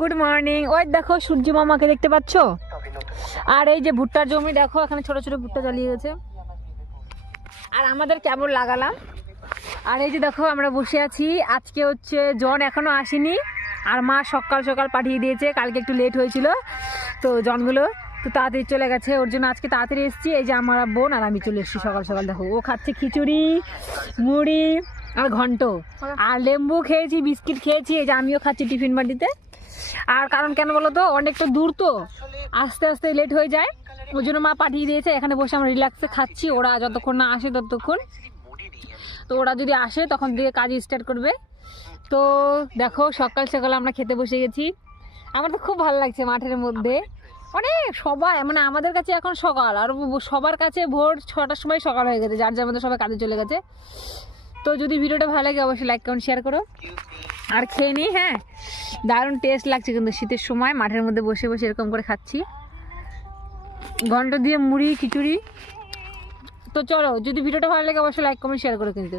Good morning. ওই দেখো সূর্য মামাকে দেখতে পাচ্ছ, আর এই যে ভুট্টার জমি দেখো, এখানে ছোট ছোট ভুট্টা জ্বালিয়ে গেছে। আর আমাদের কেমন লাগালাম। আর এই যে দেখো আমরা বসে আছি, আজকে হচ্ছে জন এখনো আসেনি, আর মা সকাল সকাল পাঠিয়ে দিয়েছে, কালকে একটু লেট হয়েছিল তো জনগুলো তো তাড়াতাড়ি চলে গেছে, ওর জন্য আজকে তাড়াতাড়ি এসেছি। এই যে আমার বোন আর আমি চলে এসেছি সকাল সকাল, দেখো ও খাচ্ছে খিচুড়ি, মুড়ি আর ঘন্ট, আর লেম্বু খেয়েছি, বিস্কিট খেয়েছি, এই যে আমিও খাচ্ছি টিফিন বাটিতে। আর কারণ কেন বলো তো, অনেকটা দূর তো, আস্তে আস্তে লেট হয়ে যায়, ওই জন্য মা পাঠিয়ে দিয়েছে। এখানে বসে আমরা রিল্যাক্সে খাচ্ছি, ওরা যতক্ষণ না আসে ততক্ষণ, তো ওরা যদি আসে তখন থেকে কাজ স্টার্ট করবে। তো দেখো সকাল সকাল আমরা খেতে বসে গেছি, আমার তো খুব ভালো লাগছে মাঠের মধ্যে অনেক সবাই, মানে আমাদের কাছে এখন সকাল, আর সবার কাছে ভোর 6টার সময় সকাল হয়ে গেছে, যার যার মধ্যে সবাই কাজে চলে গেছে। তো যদি ভিডিওটা ভালো লাগে অবশ্যই লাইক কমেন্ট শেয়ার করো, আর খেয়ে নিই। হ্যাঁ, দারুণ টেস্ট লাগছে কিন্তু শীতের সময় মাঠের মধ্যে বসে বসে এরকম করে খাচ্ছি, ঘন্টা দিয়ে মুড়ি খিচুড়ি। তো চলো, যদি ভিডিওটা ভালো লাগে অবশ্যই লাইক কমেন্ট শেয়ার করো কিন্তু।